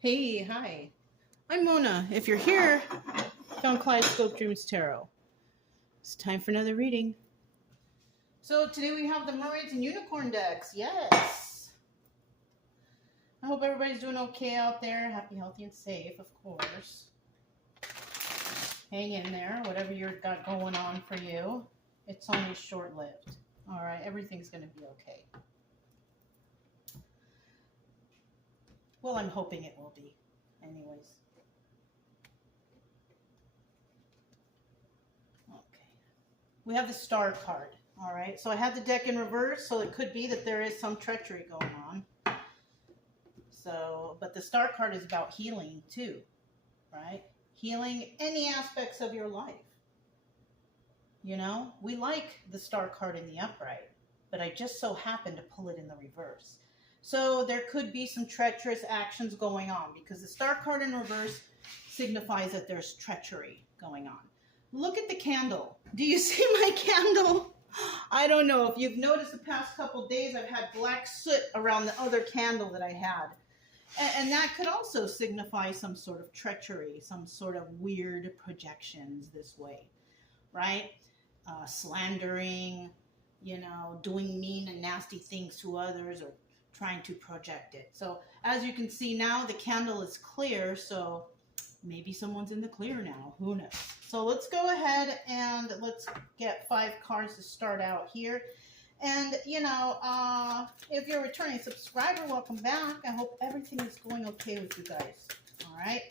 Hey, hi. I'm Mona. If you're here, found Kaleidoscope Dreams Tarot. It's time for another reading. So today we have the Mermaids and Unicorn decks. Yes. I hope everybody's doing okay out there. Happy, healthy, and safe, of course. Hang in there, whatever you've got going on for you. It's only short-lived. All right, everything's going to be okay. Well, I'm hoping it will be. Anyways. Okay. We have the Star card. All right. So I had the deck in reverse, so it could be that there is some treachery going on. So, but the Star card is about healing too, right? Healing any aspects of your life. You know, we like the Star card in the upright, but I just so happened to pull it in the reverse. So there could be some treacherous actions going on because the Star card in reverse signifies that there's treachery going on. Look at the candle. Do you see my candle? I don't know. If you've noticed the past couple days, I've had black soot around the other candle that I had. And that could also signify some sort of treachery, some sort of weird projections this way, right? Slandering, you know, doing mean and nasty things to others or trying to project it. So as you can see now, the candle is clear, so maybe someone's in the clear now. Who knows? So let's go ahead and let's get 5 cards to start out here. And, you know, if you're a returning subscriber, welcome back. I hope everything is going okay with you guys. All right.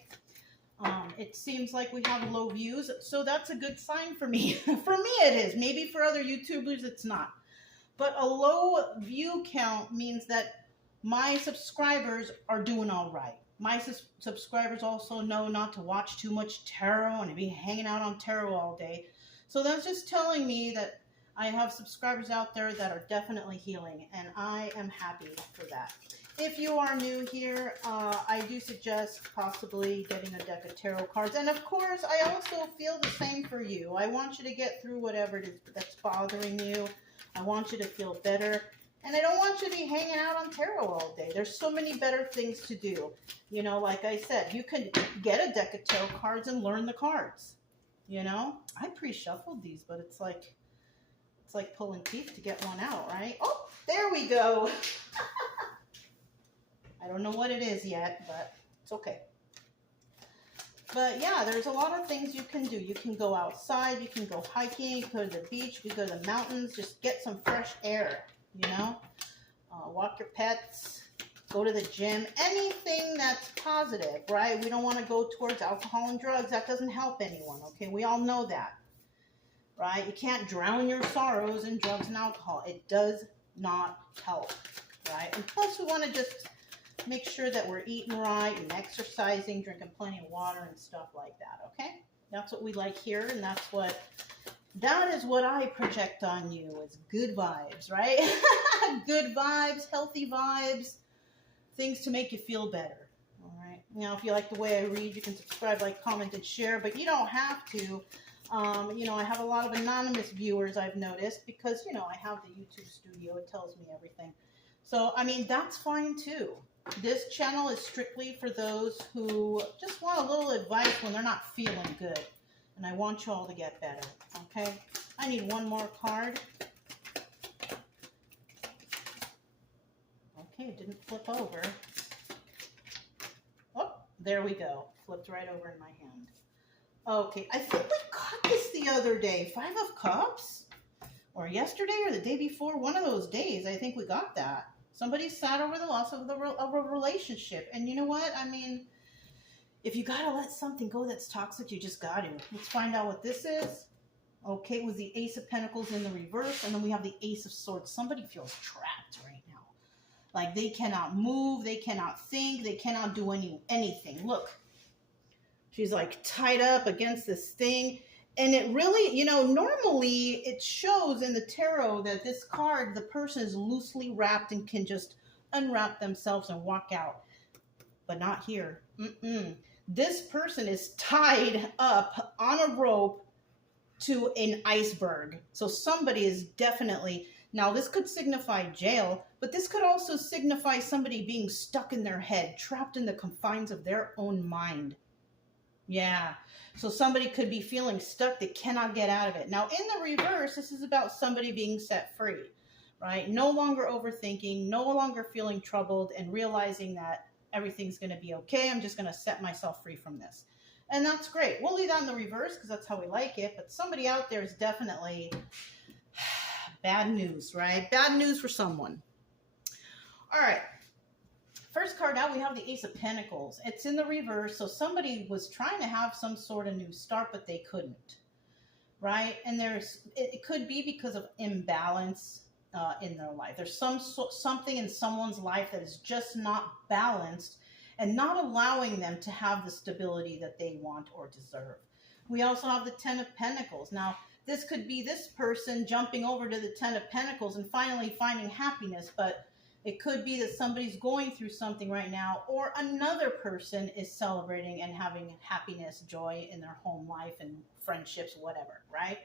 It seems like we have low views, so that's a good sign for me. For me it is. Maybe for other YouTubers it's not. But a low view count means that my subscribers are doing all right. My subscribers also know not to watch too much tarot and to be hanging out on tarot all day. So that's just telling me that I have subscribers out there that are definitely healing, and I am happy for that. If you are new here, I do suggest possibly getting a deck of tarot cards. And of course, I also feel the same for you. I want you to get through whatever it is that's bothering you. I want you to feel better. And I don't want you to be hanging out on tarot all day. There's so many better things to do. You know, like I said, you can get a deck of tarot cards and learn the cards. You know, I pre-shuffled these, but it's like pulling teeth to get one out, right? Oh, there we go. I don't know what it is yet, but it's okay. But yeah, there's a lot of things you can do. You can go outside, you can go hiking, you can go to the beach, you can go to the mountains, just get some fresh air, you know? Walk your pets, go to the gym, anything that's positive, right? We don't want to go towards alcohol and drugs. That doesn't help anyone, okay? We all know that, right? You can't drown your sorrows in drugs and alcohol. It does not help, right? And plus we want to just make sure that we're eating right and exercising, drinking plenty of water and stuff like that, okay? That's what we like here, and that is what I project on you, is good vibes, right? Good vibes, healthy vibes, things to make you feel better, all right? Now, if you like the way I read, you can subscribe, like, comment, and share, but you don't have to. You know, I have a lot of anonymous viewers, I've noticed, because, you know, I have the YouTube studio. It tells me everything. So, I mean, that's fine, too. This channel is strictly for those who just want a little advice when they're not feeling good. And I want you all to get better, okay? I need one more card. Okay, it didn't flip over. Oh, there we go. Flipped right over in my hand. Okay, I think we got this the other day. 5 of Cups? Or yesterday or the day before? One of those days, I think we got that. Somebody's sad over the loss of a relationship. And you know what? I mean, if you got to let something go that's toxic, you just got to. Let's find out what this is. Okay, it was the Ace of Pentacles in the reverse. And then we have the Ace of Swords. Somebody feels trapped right now. Like they cannot move. They cannot think. They cannot do anything. Look. She's like tied up against this thing. And it really, you know, normally it shows in the tarot that this card, the person is loosely wrapped and can just unwrap themselves and walk out. But not here. This person is tied up on a rope to an iceberg. So somebody is definitely, Now, this could signify jail, but this could also signify somebody being stuck in their head, trapped in the confines of their own mind. Yeah. So somebody could be feeling stuck. They cannot get out of it. Now, in the reverse, this is about somebody being set free, right? No longer overthinking, no longer feeling troubled, and realizing that everything's going to be okay. I'm just going to set myself free from this. And that's great. We'll leave that in the reverse because that's how we like it. But somebody out there is definitely bad news, right? Bad news for someone. All right. First card out, we have the Ace of Pentacles. It's in the reverse. So somebody was trying to have some sort of new start, but they couldn't, right? And it could be because of imbalance in their life. There's something in someone's life that is just not balanced and not allowing them to have the stability that they want or deserve. We also have the Ten of Pentacles. Now, this could be this person jumping over to the Ten of Pentacles and finally finding happiness, but it could be that somebody's going through something right now, or another person is celebrating and having happiness, joy in their home life and friendships, whatever, right?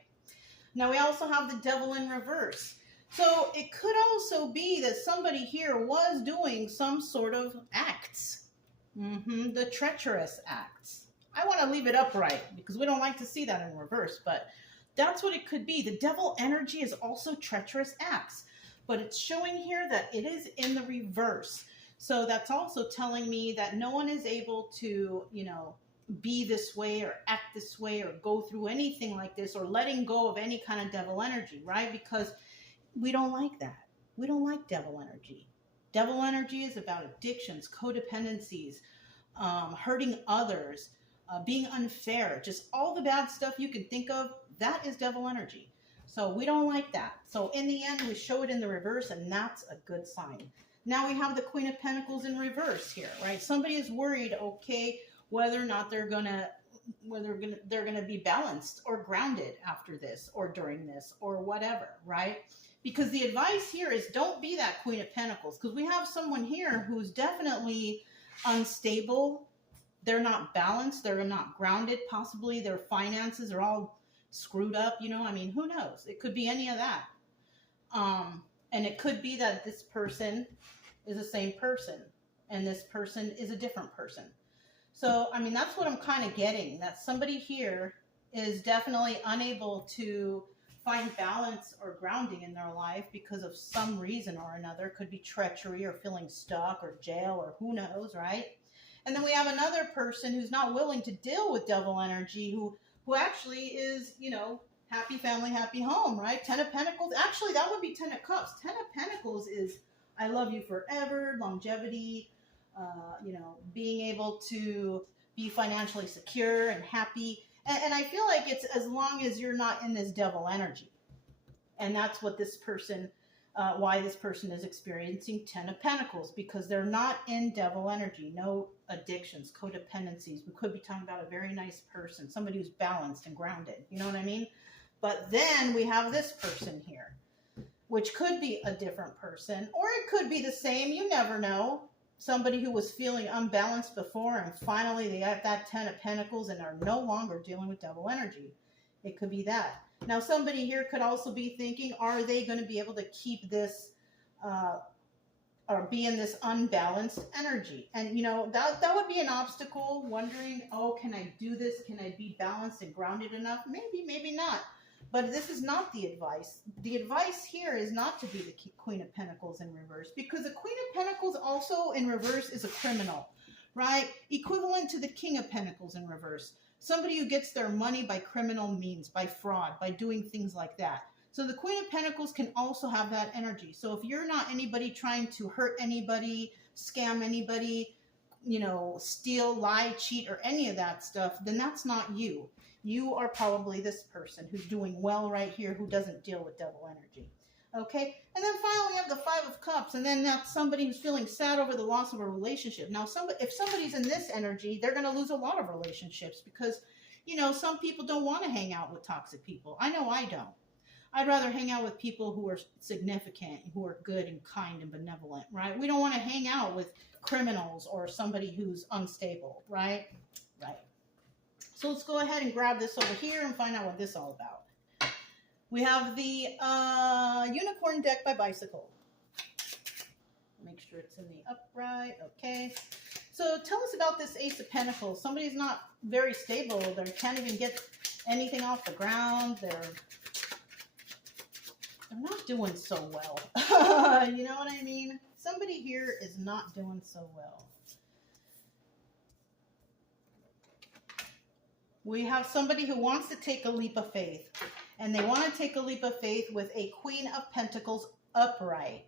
Now, we also have the Devil in reverse. So it could also be that somebody here was doing some sort of acts, the treacherous acts. I want to leave it upright because we don't like to see that in reverse, but that's what it could be. The devil energy is also treacherous acts, but it's showing here that it is in the reverse. So that's also telling me that no one is able to, be this way or act this way or go through anything like this or letting go of any kind of devil energy, right? Because we don't like that. We don't like devil energy. Devil energy is about addictions, codependencies, hurting others, being unfair, just all the bad stuff you can think of. That is devil energy. So we don't like that. So in the end, we show it in the reverse, and that's a good sign. Now we have the Queen of Pentacles in reverse here, right? Somebody is worried, okay, whether or not they're gonna be balanced or grounded after this or during this or whatever, right? Because the advice here is don't be that Queen of Pentacles, because we have someone here who's definitely unstable. They're not balanced. They're not grounded. Possibly their finances are all screwed up, who knows? It could be any of that. And it could be that this person is the same person and this person is a different person. So, that's what I'm kind of getting, that somebody here is definitely unable to find balance or grounding in their life because of some reason or another. Could be treachery or feeling stuck or jail or who knows, right? And then we have another person who's not willing to deal with devil energy, who actually is, happy family, happy home, right? Ten of Pentacles. Actually, that would be Ten of Cups. Ten of Pentacles is I love you forever, longevity, being able to be financially secure and happy. And I feel like it's as long as you're not in this devil energy. And that's what this person, why this person is experiencing Ten of Pentacles, because they're not in devil energy. No addictions, codependencies. We could be talking about a very nice person, somebody who's balanced and grounded. You know what I mean? But then we have this person here, which could be a different person, or it could be the same. You never know. Somebody who was feeling unbalanced before, and finally they got that Ten of Pentacles and are no longer dealing with devil energy. It could be that. Now, somebody here could also be thinking, are they going to be able to keep this or be in this unbalanced energy? And, that would be an obstacle, wondering, oh, can I do this? Can I be balanced and grounded enough? Maybe, maybe not. But this is not the advice. The advice here is not to be the Queen of Pentacles in reverse, because the Queen of Pentacles also in reverse is a criminal, right? Equivalent to the King of Pentacles in reverse. Somebody who gets their money by criminal means, by fraud, by doing things like that. So the Queen of Pentacles can also have that energy. So if you're not anybody trying to hurt anybody, scam anybody, steal, lie, cheat, or any of that stuff, then that's not you. You are probably this person who's doing well right here, who doesn't deal with devil energy. Okay? And then finally we have the Five of Cups, and then that's somebody who's feeling sad over the loss of a relationship. Now, if somebody's in this energy, they're going to lose a lot of relationships because, some people don't want to hang out with toxic people. I know I don't. I'd rather hang out with people who are significant, who are good and kind and benevolent, right? We don't want to hang out with criminals or somebody who's unstable, right? Right. So let's go ahead and grab this over here and find out what this is all about. We have the Unicorn deck by Bicycle. Make sure it's in the upright. Okay. So tell us about this Ace of Pentacles. Somebody's not very stable. They can't even get anything off the ground. They're not doing so well. You know what I mean? Somebody here is not doing so well. We have somebody who wants to take a leap of faith. And they want to take a leap of faith with a Queen of Pentacles upright.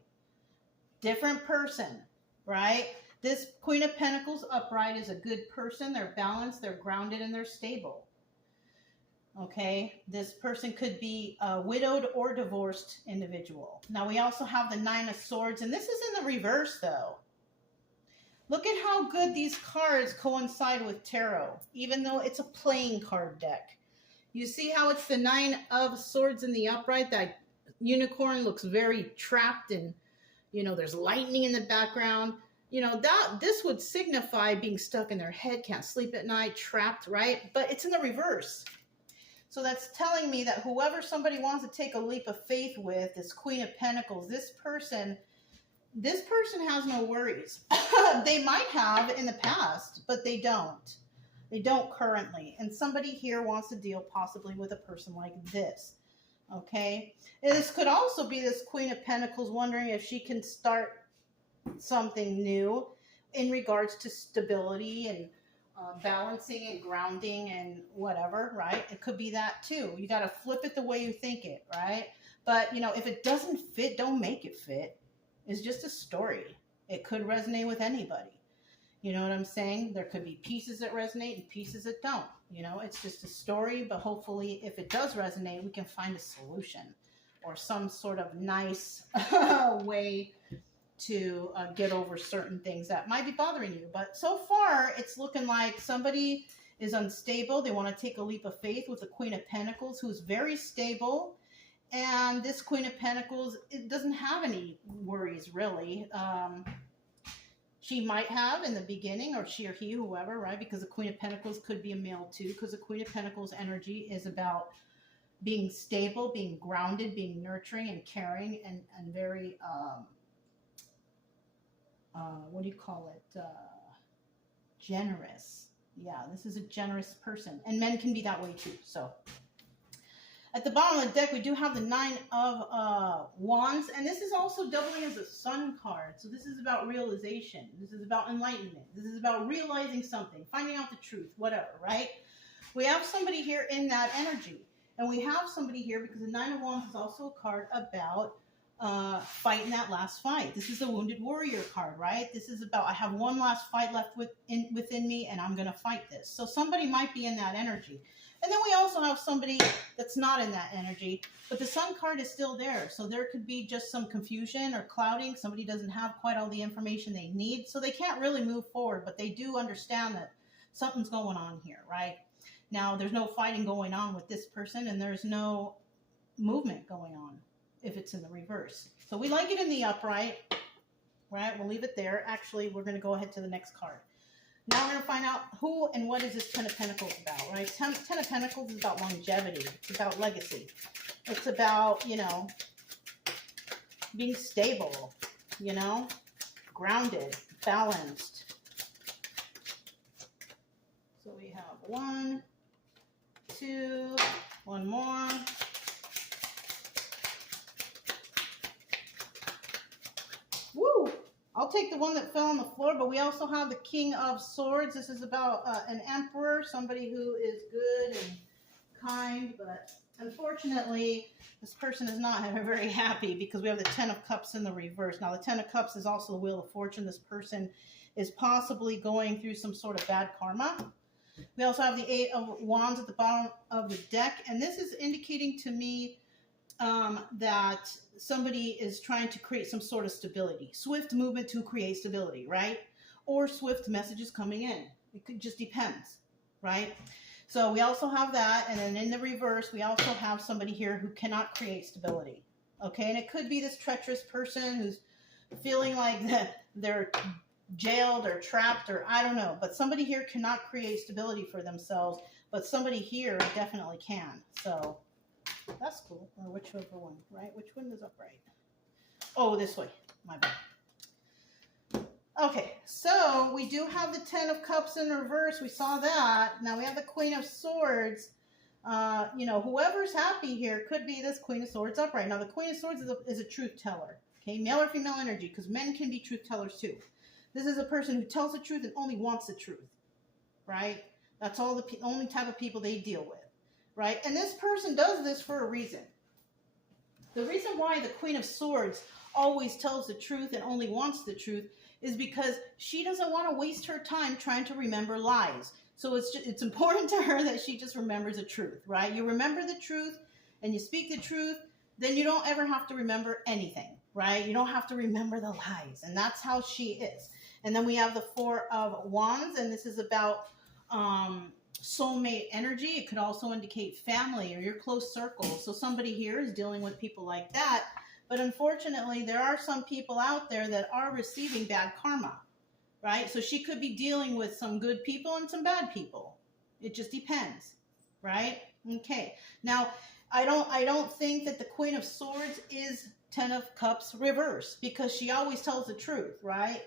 Different person, right? This Queen of Pentacles upright is a good person. They're balanced, they're grounded, and they're stable. Okay? This person could be a widowed or divorced individual. Now, we also have the Nine of Swords, and this is in the reverse, though. Look at how good these cards coincide with tarot, even though it's a playing card deck. You see how it's the Nine of Swords in the upright? That unicorn looks very trapped and, you know, there's lightning in the background. You know, this would signify being stuck in their head, can't sleep at night, trapped, right? But it's in the reverse. So that's telling me that whoever somebody wants to take a leap of faith with, this Queen of Pentacles, this person has no worries. They might have in the past, but they don't. They don't currently. And somebody here wants to deal possibly with a person like this. Okay? And this could also be this Queen of Pentacles wondering if she can start something new in regards to stability and balancing and grounding and whatever, right? It could be that too. You got to flip it the way you think it, right? But, you know, if it doesn't fit, don't make it fit. It's just a story. It could resonate with anybody. You know what I'm saying? There could be pieces that resonate and pieces that don't. You know, it's just a story, but hopefully if it does resonate, we can find a solution or some sort of nice way to get over certain things that might be bothering you. But so far, it's looking like somebody is unstable. They want to take a leap of faith with the Queen of Pentacles, who's very stable. And this Queen of Pentacles, it doesn't have any worries, really. She might have in the beginning, or she or he, whoever, right? Because the Queen of Pentacles could be a male too, because the Queen of Pentacles energy is about being stable, being grounded, being nurturing and caring, and very, what do you call it? Generous. Yeah, this is a generous person. And men can be that way too, so. At the bottom of the deck, we do have the Nine of Wands, and this is also doubling as a Sun card. So this is about realization. This is about enlightenment. This is about realizing something, finding out the truth, whatever, right? We have somebody here in that energy, and we have somebody here because the Nine of Wands is also a card about fighting that last fight. This is a Wounded Warrior card, right? This is about, I have one last fight left within me, and I'm going to fight this. So somebody might be in that energy. And then we also have somebody that's not in that energy, but the Sun card is still there. So there could be just some confusion or clouding. Somebody doesn't have quite all the information they need, so they can't really move forward, but they do understand that something's going on here, right? Now, there's no fighting going on with this person, and there's no movement going on if it's in the reverse. So we like it in the upright, right? We'll leave it there. Actually, we're going to go ahead to the next card. Now we're going to find out who and what is this Ten of Pentacles about, right? Ten of Pentacles is about longevity. It's about legacy. It's about, you know, being stable, you know, grounded, balanced. So we have 1, 2, one more. Woo! I'll take the one that fell on the floor, but we also have the King of Swords. This is about an emperor, somebody who is good and kind, but unfortunately, this person is not very happy because we have the Ten of Cups in the reverse. Now, the Ten of Cups is also the Wheel of Fortune. This person is possibly going through some sort of bad karma. We also have the Eight of Wands at the bottom of the deck, and this is indicating to me that somebody is trying to create some sort of stability. Swift movement to create stability, right? Or swift messages coming in. It just depends, right? So we also have that, and then in the reverse, we also have somebody here who cannot create stability, okay? And it could be this treacherous person who's feeling like that they're jailed or trapped or I don't know, but somebody here cannot create stability for themselves, but somebody here definitely can. So That's cool. Or whichever one, right? Which one is upright? Oh, this way. My bad. Okay, so we do have the Ten of Cups in reverse. We saw that. Now we have the Queen of Swords. You know, whoever's happy here could be this Queen of Swords upright. Now, the Queen of Swords is a truth teller. Okay, male or female energy, because men can be truth tellers too. This is a person who tells the truth and only wants the truth, right? That's all the only type of people they deal with, right? And this person does this for a reason. The reason why the Queen of Swords always tells the truth and only wants the truth is because she doesn't want to waste her time trying to remember lies. So it's important to her that she just remembers the truth, right? You remember the truth and you speak the truth, then you don't ever have to remember anything, right? You don't have to remember the lies. And that's how she is. And then we have the Four of Wands, and this is about soulmate energy. It could also indicate family or your close circle. So somebody here is dealing with people like that. But unfortunately, there are some people out there that are receiving bad karma, right? So she could be dealing with some good people and some bad people. It just depends, right? Okay. Now, I don't think that the Queen of Swords is Ten of Cups reverse, because she always tells the truth, right?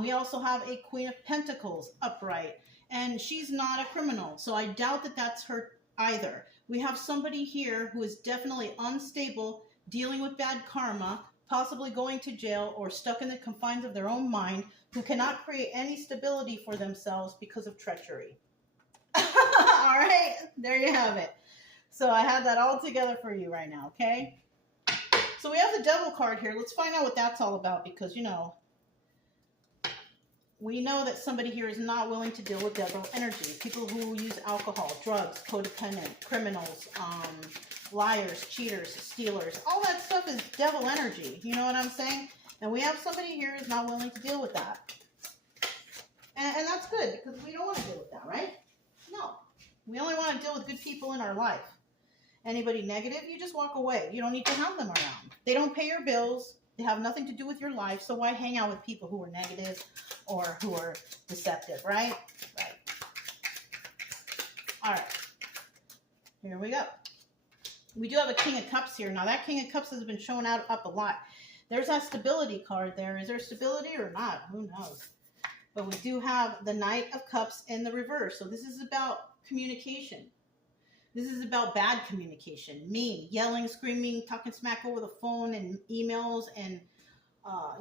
We also have a Queen of Pentacles upright, and she's not a criminal, so I doubt that that's her either. We have somebody here who is definitely unstable, dealing with bad karma, possibly going to jail or stuck in the confines of their own mind, who cannot create any stability for themselves because of treachery. All right, there you have it. So I had that all together for you right now, okay? So we have the Devil card here. Let's find out what that's all about, because, you know, we know that somebody here is not willing to deal with devil energy. People who use alcohol, drugs, codependent, criminals, liars, cheaters, stealers. All that stuff is devil energy. You know what I'm saying? And we have somebody here who's not willing to deal with that. And that's good, because we don't want to deal with that, right? No. We only want to deal with good people in our life. Anybody negative, you just walk away. You don't need to have them around. They don't pay your bills. They have nothing to do with your life. So why hang out with people who are negative or who are deceptive, right? Right. All right. Here we go. We do have a King of Cups here. Now, that King of Cups has been showing up a lot. There's that stability card there. Is there stability or not? Who knows? But we do have the Knight of Cups in the reverse. So this is about communication. This is about bad communication. Mean, yelling, screaming, talking smack over the phone and emails and,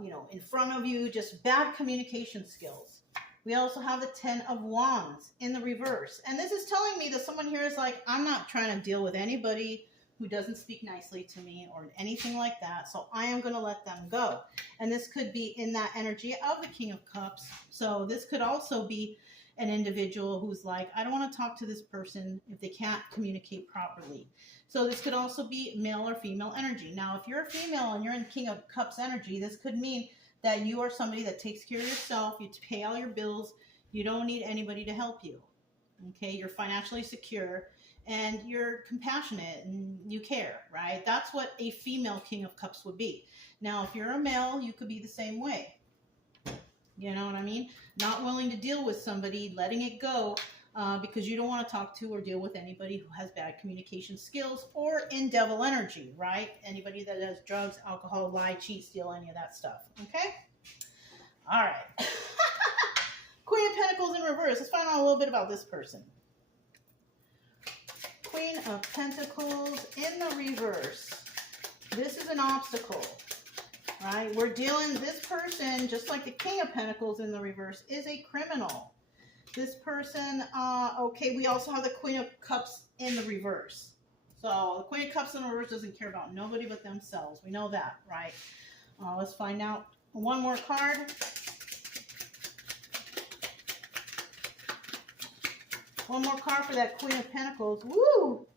you know, in front of you. Just bad communication skills. We also have the Ten of Wands in the reverse. And this is telling me that someone here is like, I'm not trying to deal with anybody who doesn't speak nicely to me or anything like that. So I am going to let them go. And this could be in that energy of the King of Cups. So this could also be an individual who's like, I don't want to talk to this person if they can't communicate properly. So this could also be male or female energy. Now, if you're a female and you're in King of Cups energy, this could mean that you are somebody that takes care of yourself. You pay all your bills. You don't need anybody to help you. Okay, you're financially secure and you're compassionate and you care, right? That's what a female King of Cups would be. Now, if you're a male, you could be the same way. You know what I mean? Not willing to deal with somebody, letting it go because you don't want to talk to or deal with anybody who has bad communication skills or in devil energy, right? Anybody that does drugs, alcohol, lie, cheat, steal, any of that stuff. Okay? All right. Queen of Pentacles in reverse. Let's find out a little bit about this person. Queen of Pentacles in the reverse. This is an obstacle. Right? We're dealing, this person, just like the King of Pentacles in the reverse, is a criminal. This person, okay, we also have the Queen of Cups in the reverse. So the Queen of Cups in the reverse doesn't care about nobody but themselves. We know that, right? Let's find out one more card. One more card for that Queen of Pentacles. Woo!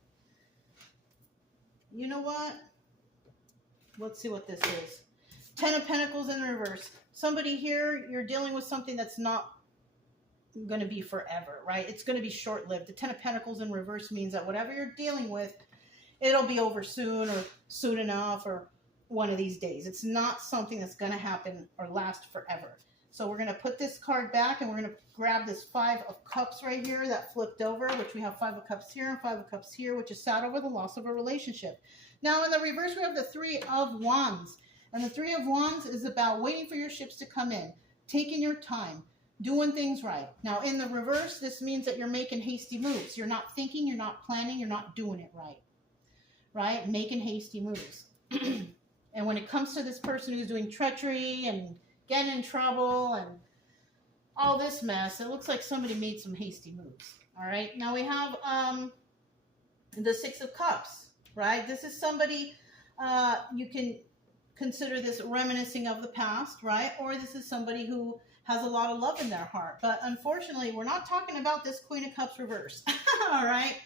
You know what? Let's see what this is. Ten of Pentacles in the reverse. Somebody here, you're dealing with something that's not going to be forever, right? It's going to be short-lived. The Ten of Pentacles in reverse means that whatever you're dealing with, it'll be over soon or soon enough or one of these days. It's not something that's going to happen or last forever. So we're going to put this card back and we're going to grab this 5 of Cups right here that flipped over, which we have 5 of Cups here and 5 of Cups here, which is sad over the loss of a relationship. Now in the reverse, we have the 3 of Wands. And the 3 of Wands is about waiting for your ships to come in, taking your time, doing things right. Now in the reverse, this means that you're making hasty moves. You're not thinking, you're not planning, you're not doing it right. Right? Making hasty moves. And when it comes to this person who's doing treachery and getting in trouble and all this mess, it looks like somebody made some hasty moves. All right. Now we have the 6 of Cups, right? This is somebody, you can consider this reminiscing of the past, right? Or this is somebody who has a lot of love in their heart. But unfortunately, we're not talking about this Queen of Cups reverse. All right.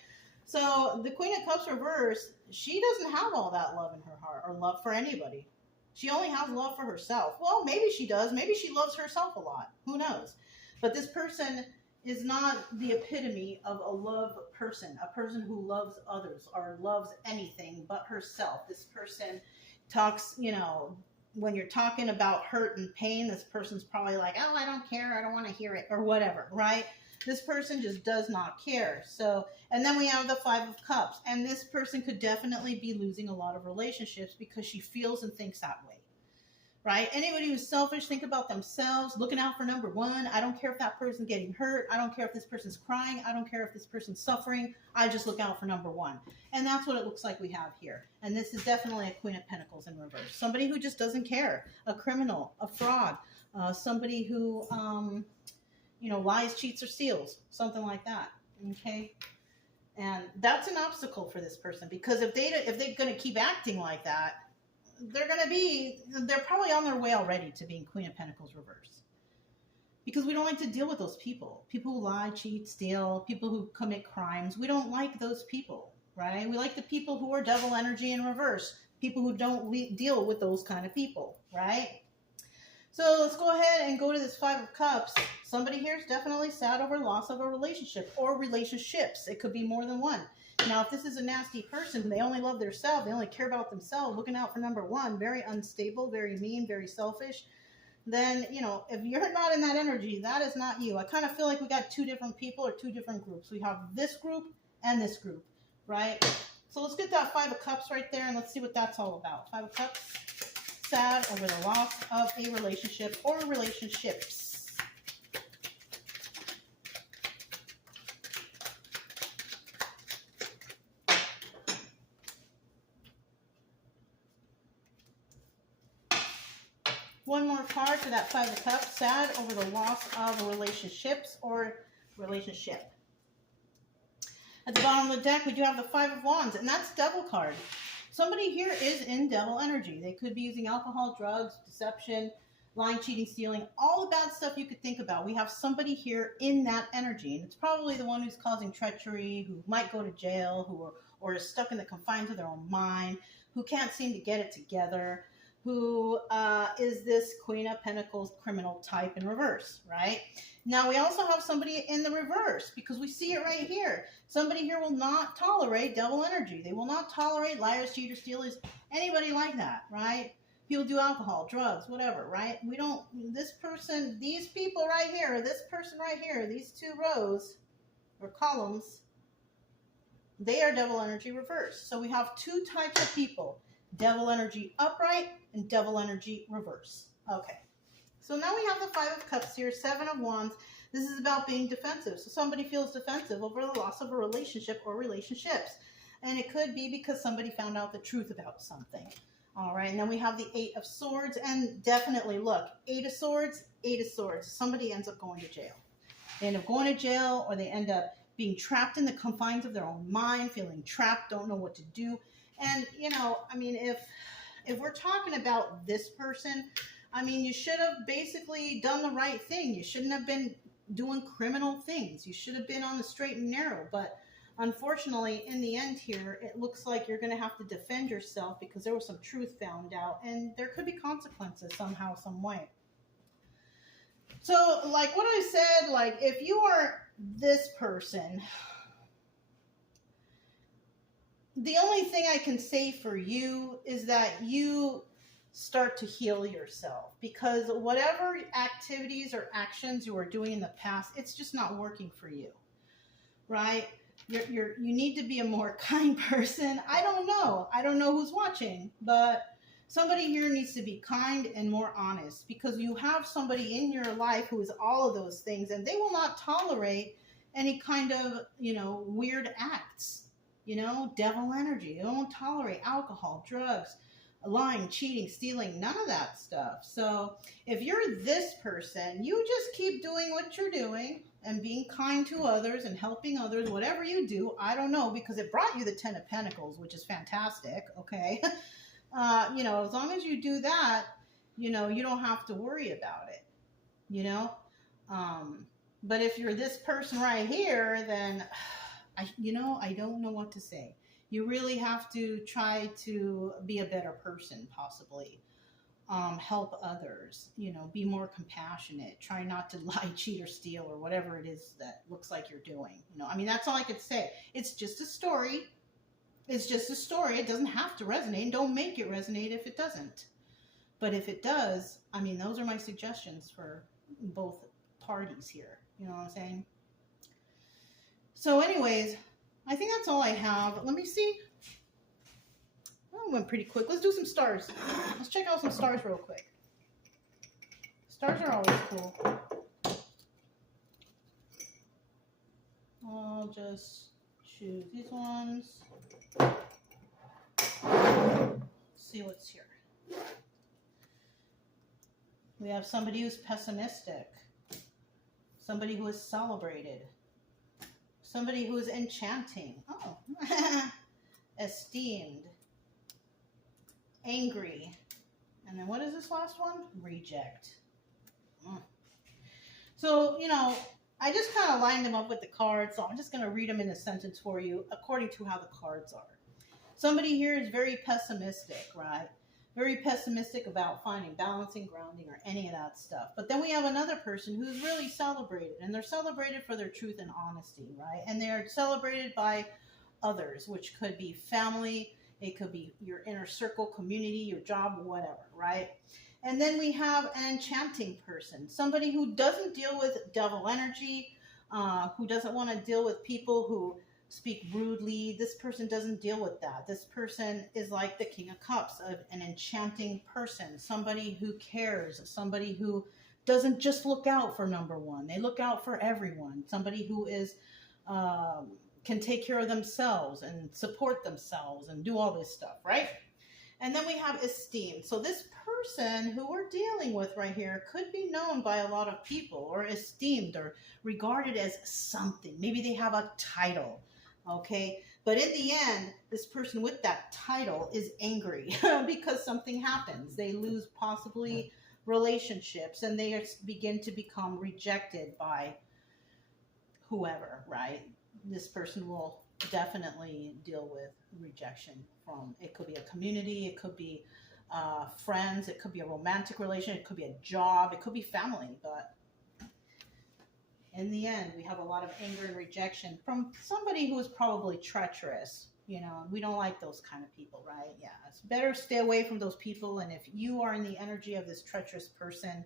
So the Queen of Cups reverse, she doesn't have all that love in her heart or love for anybody. She only has love for herself. Well, maybe she does. Maybe she loves herself a lot. Who knows? But this person is not the epitome of a love person, a person who loves others or loves anything but herself. This person talks, you know, when you're talking about hurt and pain, this person's probably like, oh, I don't care. I don't want to hear it or whatever, right? This person just does not care. So, and then we have the 5 of Cups. And this person could definitely be losing a lot of relationships because she feels and thinks that way, right? Anybody who's selfish, think about themselves, looking out for number 1. I don't care if that person's getting hurt. I don't care if this person's crying. I don't care if this person's suffering. I just look out for number 1. And that's what it looks like we have here. And this is definitely a Queen of Pentacles in reverse. Somebody who just doesn't care. A criminal, a fraud, somebody who... you know, lies, cheats, or steals, something like that. Okay, and that's an obstacle for this person because if they're going to keep acting like that, they're probably on their way already to being Queen of Pentacles reverse. Because we don't like to deal with those people who lie, cheat, steal, people who commit crimes. We don't like those people, right? We like the people who are devil energy in reverse, people who don't deal with those kind of people, right? So let's go ahead and go to this 5 of Cups. Somebody here is definitely sad over loss of a relationship or relationships. It could be more than one. Now, if this is a nasty person, they only love themselves, they only care about themselves, looking out for number 1, very unstable, very mean, very selfish, then, you know, if you're not in that energy, that is not you. I kind of feel like we got 2 different people or 2 different groups. We have this group and this group, right? So let's get that 5 of Cups right there and let's see what that's all about. 5 of Cups. Sad over the loss of a relationship or relationships. One more card for that 5 of Cups. Sad over the loss of relationships or relationship. At the bottom of the deck, we do have the 5 of Wands, and that's Devil card. Somebody here is in devil energy. They could be using alcohol, drugs, deception, lying, cheating, stealing, all the bad stuff you could think about. We have somebody here in that energy, and it's probably the one who's causing treachery, who might go to jail, or is stuck in the confines of their own mind, who can't seem to get it together, who is this Queen of Pentacles criminal type in reverse, right? Now, we also have somebody in the reverse because we see it right here. Somebody here will not tolerate devil energy. They will not tolerate liars, cheaters, stealers, anybody like that, right? People do alcohol, drugs, whatever, right? We don't, this person, these people right here, this person right here, these 2 rows or columns, they are devil energy reverse. So we have 2 types of people, devil energy upright and devil energy reverse. Okay. So now we have the 5 of Cups here, 7 of Wands. This is about being defensive. So somebody feels defensive over the loss of a relationship or relationships. And it could be because somebody found out the truth about something. All right, and then we have the 8 of Swords. And definitely, look, 8 of Swords, 8 of Swords. Somebody ends up going to jail. They end up going to jail, or they end up being trapped in the confines of their own mind, feeling trapped, don't know what to do. And, you know, I mean, if we're talking about this person, I mean, you should have basically done the right thing. You shouldn't have been doing criminal things. You should have been on the straight and narrow. But unfortunately, in the end here, it looks like you're going to have to defend yourself because there was some truth found out. And there could be consequences somehow, some way. So, like what I said, like if you are this person, the only thing I can say for you is that you start to heal yourself, because whatever activities or actions you were doing in the past, it's just not working for you, right? You need to be a more kind person. I don't know who's watching, but somebody here needs to be kind and more honest, because you have somebody in your life who is all of those things, and they will not tolerate any kind of, weird acts, devil energy. They won't tolerate alcohol, drugs, lying, cheating, stealing, none of that stuff. So if you're this person, you just keep doing what you're doing and being kind to others and helping others, whatever you do. I don't know, because it brought you the 10 of Pentacles, which is fantastic, okay? As long as you do that, you don't have to worry about it, but if you're this person right here, then I don't know what to say. You really have to try to be a better person, possibly. Help others, be more compassionate. Try not to lie, cheat, or steal, or whatever it is that looks like you're doing. That's all I could say. It's just a story. It's just a story. It doesn't have to resonate. Don't make it resonate if it doesn't. But if it does, those are my suggestions for both parties here. You know what I'm saying? So anyways, I think that's all I have. Let me see. Oh, it went pretty quick. Let's do some stars. Let's check out some stars real quick. Stars are always cool. I'll just choose these ones. See what's here. We have somebody who's pessimistic, somebody who is celebrated, somebody who is enchanting, esteemed, angry, and then what is this last one? Reject. So, I just kind of lined them up with the cards, so I'm just going to read them in a sentence for you according to how the cards are. Somebody here is very pessimistic, right? Very pessimistic about finding balancing, grounding, or any of that stuff. But then we have another person who's really celebrated, and they're celebrated for their truth and honesty, right? And they're celebrated by others, which could be family, it could be your inner circle, community, your job, whatever, right? And then we have an enchanting person, somebody who doesn't deal with devil energy, who doesn't want to deal with people who speak rudely. This person doesn't deal with that. This person is like the King of Cups, an enchanting person, somebody who cares, somebody who doesn't just look out for number one. They look out for everyone. Somebody who is can take care of themselves and support themselves and do all this stuff, right? And then we have esteem. So this person who we're dealing with right here could be known by a lot of people, or esteemed, or regarded as something. Maybe they have a title, okay? But in the end, this person with that title is angry because something happens. They lose possibly relationships, and they begin to become rejected by whoever, right? This person will definitely deal with rejection from, it could be a community, it could be friends, it could be a romantic relationship, it could be a job, it could be family. But in the end, we have a lot of anger and rejection from somebody who is probably treacherous. We don't like those kind of people, right? Yeah, it's better stay away from those people. And if you are in the energy of this treacherous person,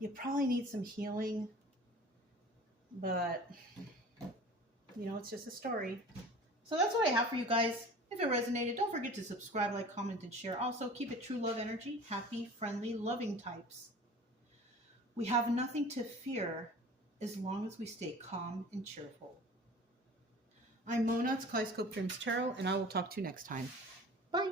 you probably need some healing. But it's just a story. So that's what I have for you guys. If it resonated, don't forget to subscribe, like, comment, and share. Also, keep it true love energy. Happy, friendly, loving types. We have nothing to fear as long as we stay calm and cheerful. I'm Mona, it's Kaleidoscope Dreams Tarot, and I will talk to you next time. Bye.